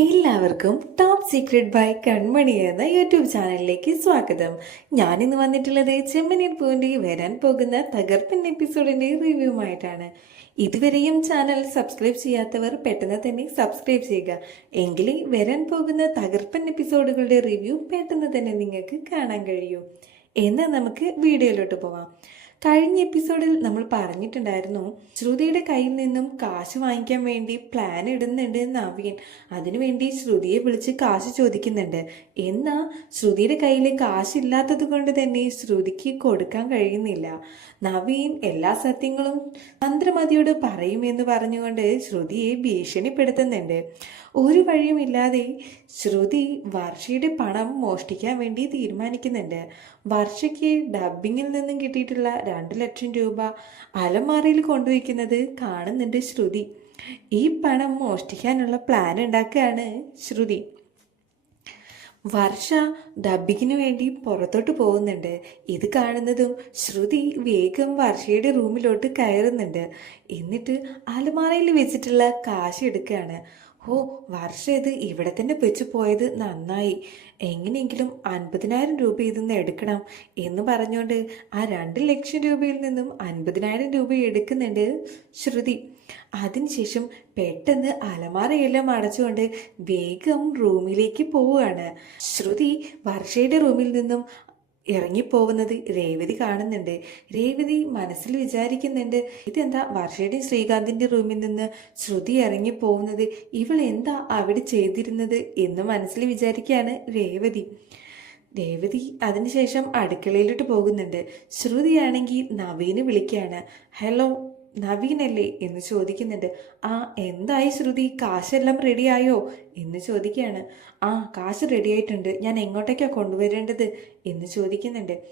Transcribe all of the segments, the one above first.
എല്ലാവർക്കും top secret by കൺമണി എന്ന YouTube ചാനലിലേക്ക് സ്വാഗതം. ഞാൻ ഞാനിന്ന് വന്നിട്ടുള്ളത് ചെമ്മനീർ പൂവിന്റെ വരാൻ പോകുന്ന തകർപ്പൻ എപ്പിസോഡിന്റെ റിവ്യൂമായിട്ടാണ് ഇതുവരെയും ചാനൽ സബ്സ്ക്രൈബ് ചെയ്യാത്തവർ പെട്ടെന്ന് തന്നെ സബ്സ്ക്രൈബ് ചെയ്യുക. എങ്കിലേ വരാൻ പോകുന്ന തകർപ്പൻ എപ്പിസോഡുകളുടെ റിവ്യൂ പെട്ടെന്ന് തന്നെ നിങ്ങൾക്ക് കാണാൻ കഴിയൂ. എന്നാൽ നമുക്ക് വീഡിയോയിലോട്ട് പോവാം. കഴിഞ്ഞ എപ്പിസോഡിൽ നമ്മൾ പറഞ്ഞിട്ടുണ്ടായിരുന്നു ശ്രുതിയുടെ കയ്യിൽ നിന്നും കാശ് വാങ്ങിക്കാൻ വേണ്ടി പ്ലാൻ ഇടുന്നുണ്ട് നവീൻ അതിനുവേണ്ടി ശ്രുതിയെ വിളിച്ച് കാശ് ചോദിക്കുന്നുണ്ട്. എന്നാൽ ശ്രുതിയുടെ കയ്യിൽ കാശില്ലാത്തത് കൊണ്ട് തന്നെ ശ്രുതിക്ക് കൊടുക്കാൻ കഴിയുന്നില്ല. നവീൻ എല്ലാ സത്യങ്ങളും ചന്ദ്രമതിയോട് പറയുമെന്ന് പറഞ്ഞുകൊണ്ട് ശ്രുതിയെ ഭീഷണിപ്പെടുത്തുന്നുണ്ട്. ഒരു വഴിയുമില്ലാതെ ശ്രുതി വർഷയുടെ പണം മോഷ്ടിക്കാൻ വേണ്ടി തീരുമാനിക്കുന്നുണ്ട്. വർഷയ്ക്ക് ഡബ്ബിങ്ങിൽ നിന്നും കിട്ടിയിട്ടുള്ള രണ്ട് ലക്ഷം രൂപ അലമാറയിൽ കൊണ്ടുവയ്ക്കുന്നത് കാണുന്നുണ്ട് ശ്രുതി. ഈ പണം മോഷ്ടിക്കാനുള്ള പ്ലാൻ ഉണ്ടാക്കുകയാണ് ശ്രുതി. വർഷ ഡബിങ്ങിന് വേണ്ടി പുറത്തോട്ട് പോകുന്നുണ്ട്. ഇത് കാണുന്നതും ശ്രുതി വേഗം വർഷയുടെ റൂമിലോട്ട് കയറുന്നുണ്ട്. എന്നിട്ട് അലമാറയിൽ വെച്ചിട്ടുള്ള കാശ് എടുക്കുകയാണ്. ഓ വർഷ ഇത് ഇവിടെ തന്നെ വെച്ച് പോയത് നന്നായി. എങ്ങനെയെങ്കിലും അൻപതിനായിരം രൂപ ഇതിന്ന് എടുക്കണം എന്ന് പറഞ്ഞുകൊണ്ട് ആ രണ്ട് ലക്ഷം രൂപയിൽ നിന്നും അൻപതിനായിരം രൂപ എടുക്കുന്നുണ്ട് ശ്രുതി. അതിനുശേഷം പെട്ടെന്ന് അലമാറയെല്ലാം അടച്ചുകൊണ്ട് വേഗം റൂമിലേക്ക് പോവുകയാണ്. ശ്രുതി വർഷയുടെ റൂമിൽ നിന്നും ഇറങ്ങിപ്പോകുന്നത് രേവതി കാണുന്നുണ്ട്. രേവതി മനസ്സിൽ വിചാരിക്കുന്നുണ്ട് ഇതെന്താ വർഷയുടെയും ശ്രീകാന്തിന്റെ റൂമിൽ നിന്ന് ശ്രുതി ഇറങ്ങിപ്പോകുന്നത്? ഇവൾ എന്താ അവിടെ ചെയ്തിരുന്നത്? എന്ന് മനസ്സിൽ വിചാരിക്കുകയാണ് രേവതി. രേവതി അതിനുശേഷം അടുക്കളയിലോട്ട് പോകുന്നുണ്ട്. ശ്രുതിയാണെങ്കിൽ നവീന് വിളിക്കുകയാണ് ഹലോ നവീനല്ലേ എന്ന് ചോദിക്കുന്നുണ്ട്. ആ എന്തായി ശ്രുതി? കാശെല്ലാം റെഡിയായോ? എന്ന് ചോദിക്കുകയാണ്. ആ കാശ് റെഡിയായിട്ടുണ്ട്. ഞാൻ എങ്ങോട്ടേക്കാണ് കൊണ്ടുവരേണ്ടത്? എന്ന് ചോദിക്കുന്നുണ്ട്.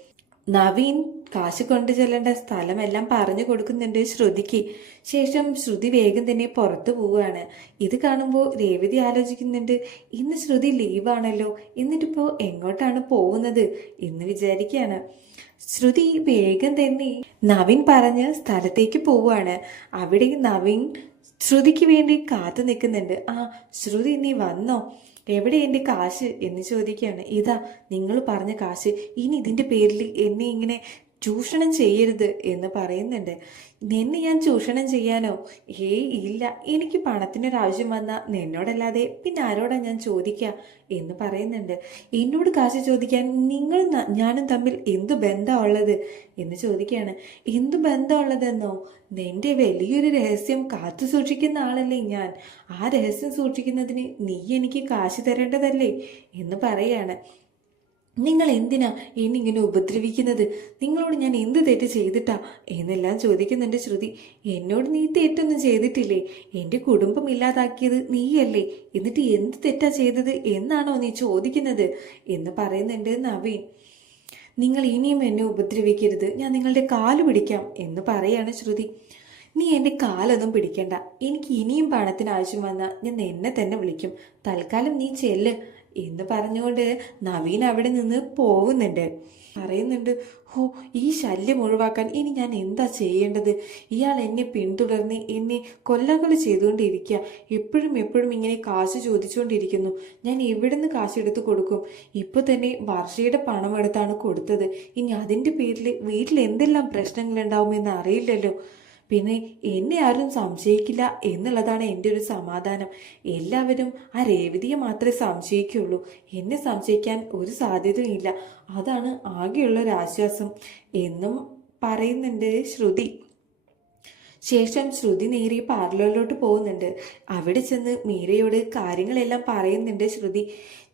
നവീൻ കാശ് കൊണ്ടു ചെല്ലേണ്ട സ്ഥലമെല്ലാം പറഞ്ഞു കൊടുക്കുന്നുണ്ട് ശ്രുതിക്ക്. ശേഷം ശ്രുതി വേഗം തന്നെ പുറത്തു പോവുകയാണ്. ഇത് കാണുമ്പോൾ രേവതി ആലോചിക്കുന്നുണ്ട് ഇന്ന് ശ്രുതി ലീവാണല്ലോ. എന്നിട്ടിപ്പോൾ എങ്ങോട്ടാണ് പോകുന്നത്? എന്ന് വിചാരിക്കുകയാണ്. ശ്രുതി വേഗം തന്നെ നവീൻ പറഞ്ഞ സ്ഥലത്തേക്ക് പോവുകയാണ്. അവിടെ നവീൻ ശ്രുതിക്ക് വേണ്ടി കാത്തു നിൽക്കുന്നുണ്ട്. ആ ശ്രുതി നീ വന്നോ? എവിടെ എന്റെ കാശ്? എന്ന് ചോദിക്കുകയാണ്. ഇതാ നിങ്ങൾ പറഞ്ഞ കാശ്. ഇനി ഇതിന്റെ പേരിൽ എന്നെ ഇങ്ങനെ ചൂഷണം ചെയ്യരുത് എന്ന് പറയുന്നുണ്ട്. നിന്നെ ഞാൻ ചൂഷണം ചെയ്യാനോ? ഏയ് ഇല്ല. എനിക്ക് പണത്തിനൊരാവശ്യം വന്നാൽ നിന്നോടല്ലാതെ പിന്നെ ആരോടാ ഞാൻ ചോദിക്കുക എന്ന് പറയുന്നുണ്ട്. എന്നോട് കാശ് ചോദിക്കാൻ നിങ്ങളും ഞാനും തമ്മിൽ എന്തു ബന്ധമുള്ളത് എന്ന് ചോദിക്കുകയാണ്. എന്തു ബന്ധമുള്ളതെന്നോ നിന്റെ വലിയൊരു രഹസ്യം കാത്തു സൂക്ഷിക്കുന്ന ആളല്ലേ ഞാൻ. ആ രഹസ്യം സൂക്ഷിക്കുന്നതിന് നീ എനിക്ക് കാശ് തരേണ്ടതല്ലേ എന്ന് പറയാണ് നിങ്ങൾ എന്തിനാ എന്നിങ്ങനെ ഉപദ്രവിക്കുന്നത്? നിങ്ങളോട് ഞാൻ എന്ത് തെറ്റ് ചെയ്തിട്ടാ? എന്നെല്ലാം ചോദിക്കുന്നുണ്ട് ശ്രുതി. എന്നോട് നീ തെറ്റൊന്നും ചെയ്തിട്ടില്ലേ? എന്റെ കുടുംബം ഇല്ലാതാക്കിയത് നീയല്ലേ? എന്നിട്ട് എന്ത് തെറ്റാ ചെയ്തത്? എന്നാണോ നീ ചോദിക്കുന്നത്? എന്ന് പറയുന്നുണ്ട് നവീൻ. നിങ്ങൾ ഇനിയും എന്നെ ഉപദ്രവിക്കരുത്. ഞാൻ നിങ്ങളുടെ കാൽ പിടിക്കാം എന്ന് പറയാണ് ശ്രുതി. നീ എന്റെ കാലൊന്നും പിടിക്കണ്ട. എനിക്ക് ഇനിയും പണത്തിന് ആവശ്യം വന്നാൽ ഞാൻ എന്നെ തന്നെ വിളിക്കും. തൽക്കാലം നീ ചെല്ല്. എന്ന് പറഞ്ഞുകൊണ്ട് നവീൻ അവിടെ നിന്ന് പോകുന്നുണ്ട് പറയുന്നുണ്ട് ഓ ഈ ശല്യം ഒഴിവാക്കാൻ ഇനി ഞാൻ എന്താ ചെയ്യേണ്ടത്? ഇയാൾ എന്നെ പിന്തുടർന്ന് എന്നെ കൊല്ലങ്ങൾ ചെയ്തുകൊണ്ടിരിക്കുക. എപ്പോഴും എപ്പോഴും ഇങ്ങനെ കാശ് ചോദിച്ചുകൊണ്ടിരിക്കുന്നു. ഞാൻ എവിടുന്ന് കാശെടുത്ത് കൊടുക്കും. ഇപ്പോൾ തന്നെ വർഷയുടെ പണം എടുത്താണ് കൊടുത്തത്. ഇനി അതിന്റെ പേരിൽ വീട്ടിൽ എന്തെല്ലാം പ്രശ്നങ്ങളുണ്ടാവുമെന്ന് അറിയില്ലല്ലോ. പിന്നെ എന്നെ ആരും സംശയിക്കില്ല എന്നുള്ളതാണ് എന്റെ ഒരു സമാധാനം. എല്ലാവരും ആ രേവതിയെ മാത്രമേ സംശയിക്കുള്ളൂ. എന്നെ സംശയിക്കാൻ ഒരു സാധ്യതയും ഇല്ല. അതാണ് ആകെയുള്ള ഒരു ആശ്വാസം എന്നും പറയുന്നുണ്ട് ശ്രുതി. ശേഷം ശ്രുതി നേരെ പാർലറിലോട്ട് പോകുന്നുണ്ട്. അവിടെ ചെന്ന് മീരയോട് കാര്യങ്ങളെല്ലാം പറയുന്നുണ്ട് ശ്രുതി.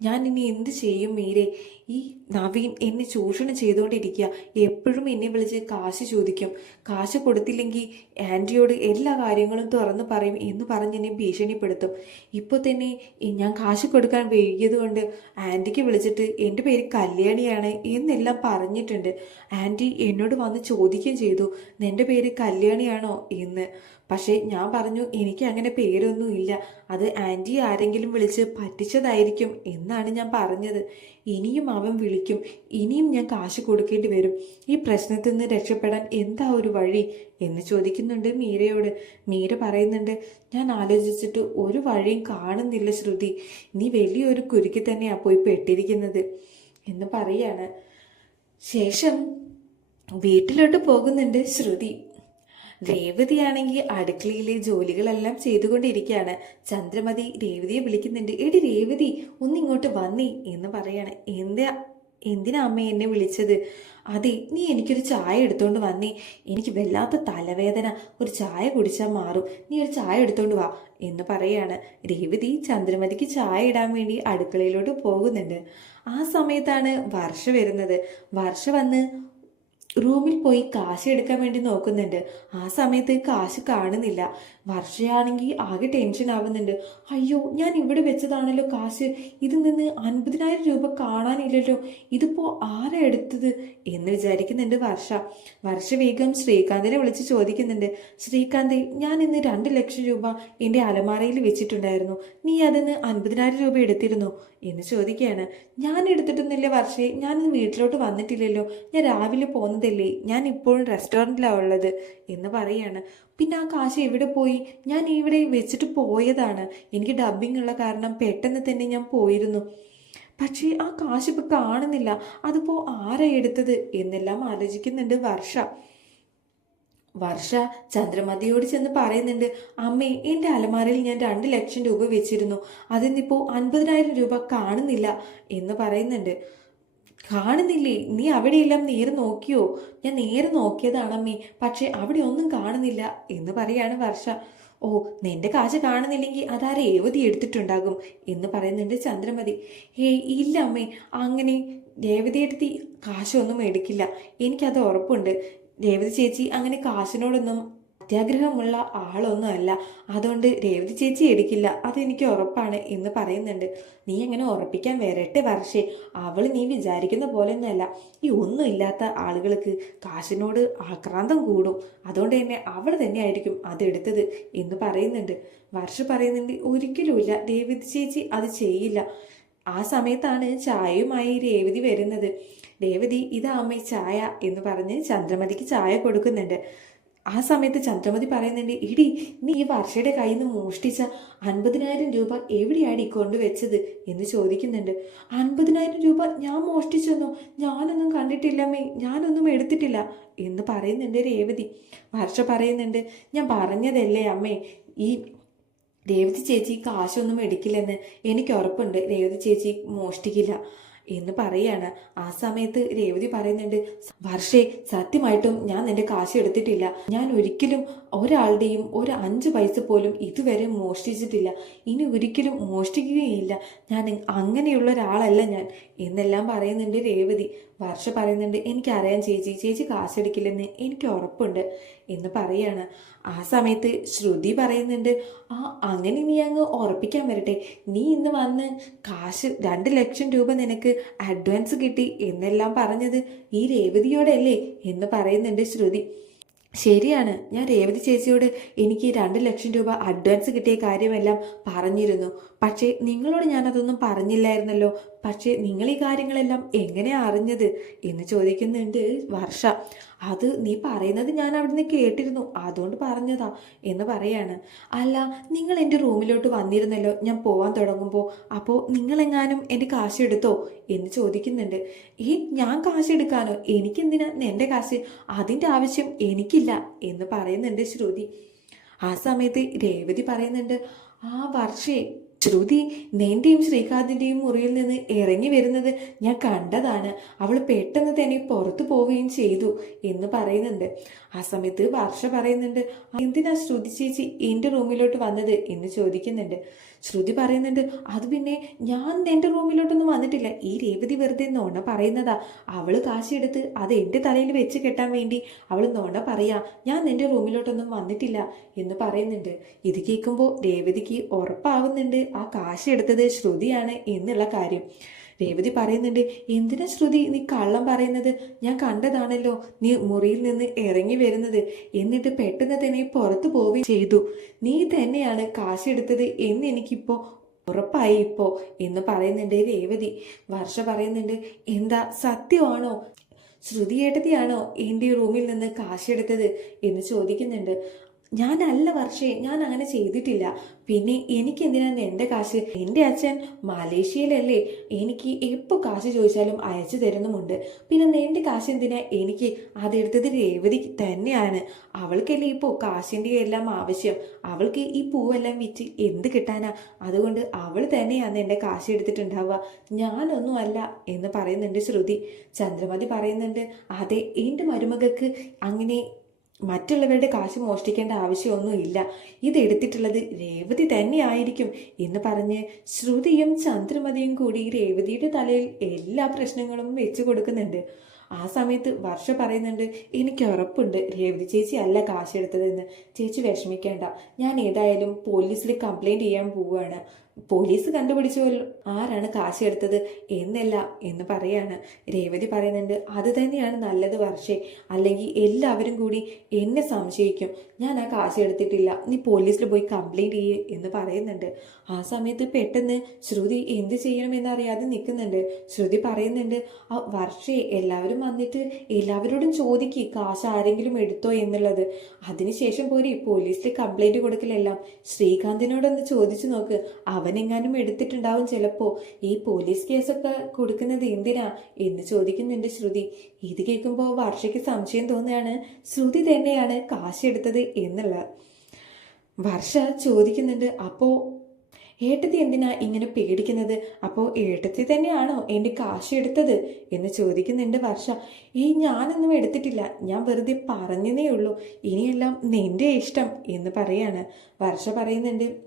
ഞാൻ ഇനി എന്ത് ചെയ്യും മീരെ? ഈ നവീൻ എന്നെ ചൂഷണം ചെയ്തുകൊണ്ടിരിക്കുക. എപ്പോഴും എന്നെ വിളിച്ച് കാശ് ചോദിക്കും. കാശ് കൊടുത്തില്ലെങ്കിൽ ആന്റിയോട് എല്ലാ കാര്യങ്ങളും തുറന്നു പറയും എന്ന് പറഞ്ഞ് എന്നെ ഭീഷണിപ്പെടുത്തും. ഇപ്പോൾ തന്നെ ഞാൻ കാശ് കൊടുക്കാൻ വൈകിയത് കൊണ്ട് ആന്റിക്ക് വിളിച്ചിട്ട് എന്റെ പേര് കല്യാണിയാണ് എന്നെല്ലാം പറഞ്ഞിട്ടുണ്ട്. ആന്റി എന്നോട് വന്ന് ചോദിക്കുകയും ചെയ്തു നിന്റെ പേര് കല്യാണിയാണോ? എന്ന്. പക്ഷേ ഞാൻ പറഞ്ഞു എനിക്ക് അങ്ങനെ പേരൊന്നും ഇല്ല. അത് ആന്റി ആരെങ്കിലും വിളിച്ച് പറ്റിച്ചതായിരിക്കും എന്നാണ് ഞാൻ പറഞ്ഞത്. ഇനിയും അവൻ വിളിക്കും. ഇനിയും ഞാൻ കാശ് കൊടുക്കേണ്ടി വരും. ഈ പ്രശ്നത്തിൽ നിന്ന് രക്ഷപ്പെടാൻ എന്താ ഒരു വഴി? എന്ന് ചോദിക്കുന്നുണ്ട് മീരയോട്. മീര പറയുന്നുണ്ട് ഞാൻ ആലോചിച്ചിട്ട് ഒരു വഴിയും കാണുന്നില്ല ശ്രുതി. നീ വലിയൊരു കുരുക്കി തന്നെയാണ് പോയി പെട്ടിരിക്കുന്നത്. എന്ന് പറയാണ്. ശേഷം വീട്ടിലോട്ട് പോകുന്നുണ്ട് ശ്രുതി. രേവതിയാണെങ്കിൽ അടുക്കളയിലെ ജോലികളെല്ലാം ചെയ്തുകൊണ്ടിരിക്കുകയാണ്. ചന്ദ്രമതി രേവതിയെ വിളിക്കുന്നുണ്ട്. എടി രേവതി ഒന്നിങ്ങോട്ട് വന്നേ എന്ന് പറയാണ്. എന്താ എന്തിനാ അമ്മ എന്നെ വിളിച്ചത്? അതെ നീ എനിക്കൊരു ചായ എടുത്തോണ്ട് വന്നേ. എനിക്ക് വല്ലാത്ത തലവേദന. ഒരു ചായ കുടിച്ചാൽ മാറും. നീ ഒരു ചായ എടുത്തോണ്ട് വാ എന്ന് പറയാണ്. രേവതി ചന്ദ്രമതിക്ക് ചായ ഇടാൻ വേണ്ടി അടുക്കളയിലോട്ട് പോകുന്നുണ്ട്. ആ സമയത്താണ് വർഷ വരുന്നത്. വർഷ വന്ന് റൂമിൽ പോയി കാശ് എടുക്കാൻ വേണ്ടി നോക്കുന്നുണ്ട്. ആ സമയത്ത് കാശ് കാണുന്നില്ല. വർഷയാണെങ്കിൽ ആകെ ടെൻഷൻ ആവുന്നുണ്ട്. അയ്യോ ഞാൻ ഇവിടെ വെച്ചതാണല്ലോ കാശ്. ഇതിൽ നിന്ന് അൻപതിനായിരം രൂപ കാണാനില്ലല്ലോ. ഇതിപ്പോൾ ആരാ എടുത്തത് എന്ന് വിചാരിക്കുന്നുണ്ട് വർഷ. വർഷ വേഗം ശ്രീകാന്തിനെ വിളിച്ച് ചോദിക്കുന്നുണ്ട്. ശ്രീകാന്ത് ഞാൻ ഇന്ന് രണ്ട് ലക്ഷം രൂപ എന്റെ അലമാരയിൽ വെച്ചിട്ടുണ്ടായിരുന്നു. നീ അതിന് അൻപതിനായിരം രൂപ എടുത്തിരുന്നു എന്ന് ചോദിക്കുകയാണ്. ഞാൻ എടുത്തിട്ടൊന്നുമില്ല വർഷേ. ഇന്ന് വീട്ടിലോട്ട് വന്നിട്ടില്ലല്ലോ. ഞാൻ രാവിലെ പോകുന്നതല്ലേ. ഞാൻ ഇപ്പോഴും റെസ്റ്റോറന്റിലാണ് ഉള്ളത് എന്ന് പറയാണ് പിന്നെ ആ കാശ് എവിടെ പോയി? ഞാൻ ഇവിടെ വെച്ചിട്ട് പോയതാണ്. എനിക്ക് ഡബ്ബിംഗ് ഉള്ള കാരണം പെട്ടെന്ന് തന്നെ ഞാൻ പോയിരുന്നു. പക്ഷേ ആ കാശ് ഇപ്പം കാണുന്നില്ല. അതിപ്പോൾ ആരാ എടുത്തത്? എന്നെല്ലാം ആലോചിക്കുന്നുണ്ട് വർഷ. വർഷ ചന്ദ്രമതിയോട് ചെന്ന് പറയുന്നുണ്ട് അമ്മേ എന്റെ അലമാരയിൽ ഞാൻ രണ്ട് ലക്ഷം രൂപ വെച്ചിരുന്നു. അതിന്നിപ്പോൾ അൻപതിനായിരം രൂപ കാണുന്നില്ല എന്ന് പറയുന്നുണ്ട്. കാണുന്നില്ലേ? നീ അവിടെയെല്ലാം നേരെ നോക്കിയോ? ഞാൻ നേരെ നോക്കിയതാണമ്മേ. പക്ഷേ അവിടെ ഒന്നും കാണുന്നില്ല എന്ന് പറയാണ് വർഷ. ഓ നിന്റെ കാശ് കാണുന്നില്ലെങ്കിൽ അതാരെ രേവതി എടുത്തിട്ടുണ്ടാകും എന്ന് പറയുന്നുണ്ട് ചന്ദ്രമതി. ഹേ ഇല്ല അമ്മേ. അങ്ങനെ രേവതി എടുത്തി കാശൊന്നും എടുക്കില്ല എനിക്കത് ഉറപ്പുണ്ട്. രേവതി ചേച്ചി അങ്ങനെ കാശിനോടൊന്നും അത്യാഗ്രഹമുള്ള ആളൊന്നും അല്ല അതുകൊണ്ട് രേവതി ചേച്ചി എടുക്കില്ല. അതെനിക്ക് ഉറപ്പാണ് എന്ന് പറയുന്നുണ്ട്. നീ അങ്ങനെ ഉറപ്പിക്കാൻ വരട്ടെ വർഷേ. അവൾ നീ വിചാരിക്കുന്ന പോലെയൊന്നുമല്ല. ഈ ഒന്നുമില്ലാത്ത ആളുകൾക്ക് കാശിനോട് ആക്രാന്തം കൂടും. അതുകൊണ്ട് തന്നെ അവൾ തന്നെയായിരിക്കും അതെടുത്തത് എന്ന് പറയുന്നുണ്ട്. വർഷ പറയുന്നുണ്ട് ഒരിക്കലുമില്ല. രേവതി ചേച്ചി അത് ചെയ്യില്ല. ആ സമയത്താണ് ചായയുമായി രേവതി വരുന്നത്. രേവതി ഇതാ അമ്മ ചായ എന്ന് പറഞ്ഞ് ചന്ദ്രമതിക്ക് ചായ കൊടുക്കുന്നുണ്ട്. ആ സമയത്ത് ചന്ദ്രമതി പറയുന്നുണ്ട് ഇടി നീ ഈ വർഷയുടെ കയ്യിൽ നിന്ന് മോഷ്ടിച്ച അൻപതിനായിരം രൂപ എവിടെയാണ് ഈ കൊണ്ടുവച്ചത്? എന്ന് ചോദിക്കുന്നുണ്ട്. അൻപതിനായിരം രൂപ ഞാൻ മോഷ്ടിച്ചെന്നോ? ഞാനൊന്നും കണ്ടിട്ടില്ലമ്മേ ഞാനൊന്നും എടുത്തിട്ടില്ല എന്ന് പറയുന്നുണ്ട് രേവതി. വർഷ പറയുന്നുണ്ട് ഞാൻ പറഞ്ഞതല്ലേ അമ്മേ ഈ രേവതി ചേച്ചി കാശൊന്നും എടുക്കില്ലെന്ന്. എനിക്ക് ഉറപ്പുണ്ട് രേവതി ചേച്ചി മോഷ്ടിക്കില്ല. എന്ന് പറയാണ്. ആ സമയത്ത് രേവതി പറയുന്നുണ്ട് വർഷേ സത്യമായിട്ടും ഞാൻ നിന്റെ കാശ് എടുത്തിട്ടില്ല. ഞാൻ ഒരിക്കലും ഒരാളുടെയും ഒരു അഞ്ച് പൈസ പോലും ഇതുവരെ മോഷ്ടിച്ചിട്ടില്ല. ഇനി ഒരിക്കലും മോഷ്ടിക്കുകയില്ല. ഞാൻ അങ്ങനെയുള്ള ഒരാളല്ല ഞാൻ എന്നെല്ലാം പറയുന്നുണ്ട് രേവതി. വർഷ പറയുന്നുണ്ട് എനിക്കറിയാം ചേച്ചി ചേച്ചി കാശെടുക്കില്ലെന്ന് എനിക്ക് ഉറപ്പുണ്ട് എന്ന് പറയാണ്. ആ സമയത്ത് ശ്രുതി പറയുന്നുണ്ട് ആ അങ്ങനെ നീ അങ്ങ് ഉറപ്പിക്കാൻ വരട്ടെ. നീ ഇന്ന് വന്ന് കാശ് രണ്ട് ലക്ഷം രൂപ നിനക്ക് അഡ്വാൻസ് കിട്ടി എന്നെല്ലാം പറഞ്ഞത് ഈ രേവതിയോടല്ലേ എന്ന് പറയുന്നുണ്ട് ശ്രുതി. ശരിയാണ് ഞാൻ രേവതി ചേച്ചിയോട് എനിക്ക് രണ്ട് ലക്ഷം രൂപ അഡ്വാൻസ് കിട്ടിയ കാര്യമെല്ലാം പറഞ്ഞിരുന്നു. പക്ഷേ നിങ്ങളോട് ഞാനതൊന്നും പറഞ്ഞില്ലായിരുന്നല്ലോ. പക്ഷേ നിങ്ങൾ ഈ കാര്യങ്ങളെല്ലാം എങ്ങനെ അറിഞ്ഞത് എന്ന് ചോദിക്കുന്നുണ്ട് വർഷ. അത് നീ പറയുന്നത് ഞാൻ അവിടുന്ന് കേട്ടിരുന്നു. അതുകൊണ്ട് പറഞ്ഞതാ എന്ന് പറയാണ്. അല്ല നിങ്ങൾ എന്റെ റൂമിലോട്ട് വന്നിരുന്നല്ലോ. ഞാൻ പോവാൻ തുടങ്ങുമ്പോൾ അപ്പോൾ നിങ്ങളെങ്ങാനും എന്റെ കാശ് എടുത്തോ എന്ന് ചോദിക്കുന്നുണ്ട്. ഈ ഞാൻ കാശ് എടുക്കാനോ? എനിക്കെന്തിനാ എന്റെ കാശ്? അതിന്റെ ആവശ്യം എനിക്കില്ല എന്ന് പറയുന്നുണ്ട് ശ്രുതി. ആ സമയത്ത് രേവതി പറയുന്നുണ്ട് ആ വർഷേ ശ്രുതി നിന്റെയും ശ്രീകാന്തിന്റെയും മുറിയിൽ നിന്ന് ഇറങ്ങി വരുന്നത് ഞാൻ കണ്ടതാണ്. അവൾ പെട്ടെന്ന് തന്നെ പുറത്തു പോവുകയും ചെയ്തു എന്ന് പറയുന്നുണ്ട്. ആ സമയത്ത് വർഷ പറയുന്നുണ്ട് എന്തിനാ ശ്രുതി ചേച്ചി എന്റെ റൂമിലോട്ട് വന്നത്? എന്ന് ചോദിക്കുന്നുണ്ട്. ശ്രുതി പറയുന്നുണ്ട് അത് പിന്നെ ഞാൻ എന്റെ റൂമിലോട്ടൊന്നും വന്നിട്ടില്ല. ഈ രേവതി വെറുതെ നോണ പറയുന്നതാ. അവൾ കാശെടുത്ത് അത് എന്റെ തലയിൽ വെച്ച് കെട്ടാൻ വേണ്ടി അവൾ നോണ പറയാ ഞാൻ എന്റെ റൂമിലോട്ടൊന്നും വന്നിട്ടില്ല എന്ന് പറയുന്നുണ്ട്. ഇത് കേൾക്കുമ്പോൾ രേവതിക്ക് ഉറപ്പാവുന്നുണ്ട് ആ കാശ് എടുത്തത് ശ്രുതിയാണ് എന്നുള്ള കാര്യം. രേവതി പറയുന്നുണ്ട് എന്തിനാ ശ്രുതി നീ കള്ളം പറയുന്നത്? ഞാൻ കണ്ടതാണല്ലോ നീ മുറിയിൽ നിന്ന് ഇറങ്ങി വരുന്നത്. എന്നിട്ട് പെട്ടെന്ന് തന്നെ പുറത്തു പോവുകയും ചെയ്തു. നീ തന്നെയാണ് കാശെടുത്തത് എന്ന് എനിക്കിപ്പോൾ ഉറപ്പായി ഇപ്പോൾ എന്ന് പറയുന്നുണ്ട് രേവതി. വർഷ പറയുന്നുണ്ട് എന്താ സത്യമാണോ? ശ്രുതി ഏട്ടതിയാണോ എന്റെ റൂമിൽ നിന്ന് കാശെടുത്തത് എന്ന് ചോദിക്കുന്നുണ്ട്. ഞാനല്ല വർഷേ ഞാൻ അങ്ങനെ ചെയ്തിട്ടില്ല. പിന്നെ എനിക്ക് എന്തിനാണ് എന്റെ കാശ്? എന്റെ അച്ഛൻ മലേഷ്യയിലല്ലേ? എനിക്ക് എപ്പോൾ കാശ് ചോദിച്ചാലും അയച്ചു തരുന്നുമുണ്ട്. പിന്നെ എന്റെ കാശ് എന്തിനാ എനിക്ക് അതെടുത്തത് രേവതി തന്നെയാണ്. അവൾക്കല്ലേ ഇപ്പോൾ കാശിന്റെ എല്ലാം ആവശ്യം. അവൾക്ക് ഈ പൂവെല്ലാം വിറ്റ് എന്ത് കിട്ടാനാ? അതുകൊണ്ട് അവൾ തന്നെയാണ് എന്റെ കാശ് എടുത്തിട്ടുണ്ടാവുക. ഞാനൊന്നും അല്ല എന്ന് പറയുന്നുണ്ട് ശ്രുതി. ചന്ദ്രമതി പറയുന്നുണ്ട് അതെ എന്റെ മരുമകൾക്ക് അങ്ങനെ മറ്റുള്ളവരുടെ കാശ് മോഷ്ടിക്കേണ്ട ആവശ്യമൊന്നുമില്ല ഇത് എടുത്തിട്ടുള്ളത് രേവതി തന്നെയായിരിക്കും എന്ന് പറഞ്ഞ് ശ്രുതിയും ചന്ദ്രമതിയും കൂടി രേവതിയുടെ തലയിൽ എല്ലാ പ്രശ്നങ്ങളും വെച്ചു കൊടുക്കുന്നുണ്ട്. ആ സമയത്ത് വർഷ പറയുന്നുണ്ട് എനിക്ക് ഉറപ്പുണ്ട്. രേവതി ചേച്ചി അല്ല കാശെടുത്തതെന്ന് ചേച്ചി വിഷമിക്കേണ്ട. ഞാൻ ഏതായാലും പോലീസിൽ കംപ്ലൈന്റ് ചെയ്യാൻ പോവുകയാണ്. പോലീസ് കണ്ടുപിടിച്ചുവല്ലോ ആരാണ് കാശ് എടുത്തത് എന്നല്ല എന്ന് പറയാണ്. രേവതി പറയുന്നുണ്ട് അത് തന്നെയാണ് നല്ലത് വർഷേ. അല്ലെങ്കിൽ എല്ലാവരും കൂടി എന്നെ സംശയിക്കും. ഞാൻ ആ കാശ് എടുത്തിട്ടില്ല. നീ പോലീസിൽ പോയി കംപ്ലൈന്റ് ചെയ്യേ എന്ന് പറയുന്നുണ്ട്. ആ സമയത്ത് പെട്ടെന്ന് ശ്രുതി എന്ത് ചെയ്യണമെന്നറിയാതെ നിൽക്കുന്നുണ്ട്. ശ്രുതി പറയുന്നുണ്ട് ആ വർഷേ എല്ലാവരും വന്നിട്ട് എല്ലാവരോടും ചോദിക്കുക കാശ് ആരെങ്കിലും എടുത്തോ എന്നുള്ളത്. അതിനുശേഷം പോരെ പോലീസിൽ കംപ്ലൈന്റ് കൊടുക്കലെല്ലാം. ശ്രീകാന്തിനോടൊന്ന് ചോദിച്ചു നോക്ക്. അവനെങ്ങാനും എടുത്തിട്ടുണ്ടാവും ചിലപ്പോ. ഈ പോലീസ് കേസൊക്കെ കൊടുക്കുന്നത് എന്തിനാ എന്ന് ചോദിക്കുന്നുണ്ട് ശ്രുതി. ഇത് കേൾക്കുമ്പോൾ വർഷയ്ക്ക് സംശയം തോന്നുകയാണ്. ശ്രുതി തന്നെയാണ് കാശ് എടുത്തത് എന്നുള്ളത് വർഷ ചോദിക്കുന്നുണ്ട് അപ്പോൾ ഏട്ടത്തി എന്തിനാ ഇങ്ങനെ പേടിക്കുന്നത്? അപ്പോൾ ഏട്ടത്തി തന്നെയാണോ എന്റെ കാശ് എടുത്തത്? എന്ന് ചോദിക്കുന്നുണ്ട് വർഷ. ഈ ഞാനൊന്നും എടുത്തിട്ടില്ല. ഞാൻ വെറുതെ പറഞ്ഞതേ ഉള്ളൂ. ഇനിയെല്ലാം നിന്റെ ഇഷ്ടം എന്ന് പറയാണ്. വർഷ പറയുന്നുണ്ട്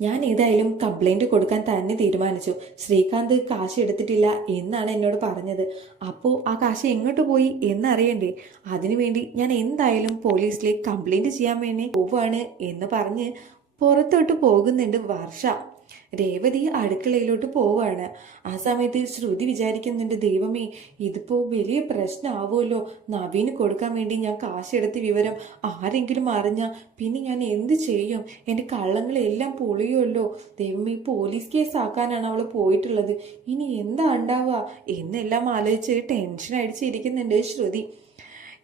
ഞാൻ ഏതായാലും കംപ്ലൈന്റ് കൊടുക്കാൻ തന്നെ തീരുമാനിച്ചു. ശ്രീകാന്ത് കാശ് എടുത്തിട്ടില്ല എന്നാണ് എന്നോട് പറഞ്ഞത്. അപ്പോൾ ആ കാശ് എങ്ങോട്ട് പോയി എന്നറിയണ്ടേ? അതിനുവേണ്ടി ഞാൻ എന്തായാലും പോലീസിലേക്ക് കംപ്ലൈന്റ് ചെയ്യാൻ വേണ്ടി പോവുകയാണ് എന്ന് പറഞ്ഞ് പുറത്തോട്ട് പോകുന്നുണ്ട് വർഷ. രേവതി അടുക്കളയിലോട്ട് പോവാണ്. ആ സമയത്ത് ശ്രുതി വിചാരിക്കുന്നുണ്ട് ദൈവമേ ഇതിപ്പോ വലിയ പ്രശ്നമാവുമല്ലോ നവീന് കൊടുക്കാൻ വേണ്ടി ഞാൻ കാശെടുത്ത വിവരം ആരെങ്കിലും അറിഞ്ഞാൽ പിന്നെ ഞാൻ എന്ത് ചെയ്യും? എന്റെ കള്ളങ്ങളെല്ലാം പൊളിയുമല്ലോ. ദൈവമേ പോലീസ് കേസ് ആക്കാനാണ് അവൾ പോയിട്ടുള്ളത്. ഇനി എന്താ ഉണ്ടാവുക? എന്നെല്ലാം ആലോചിച്ച് ടെൻഷൻ അടിച്ചിരിക്കുന്നുണ്ട് ശ്രുതി.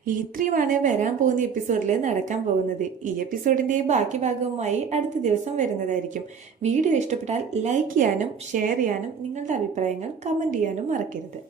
ഇത്രയുമാണ് വരാൻ പോകുന്ന എപ്പിസോഡിൽ നടക്കാൻ പോകുന്നത്. ഈ എപ്പിസോഡിന്റെ ബാക്കി ഭാഗവുമായി അടുത്ത ദിവസം വരുന്നതായിരിക്കും. വീഡിയോ ഇഷ്ടപ്പെട്ടാൽ ലൈക്ക് ചെയ്യാനും ഷെയർ ചെയ്യാനും നിങ്ങളുടെ അഭിപ്രായങ്ങൾ കമന്റ് ചെയ്യാനും മറക്കരുത്.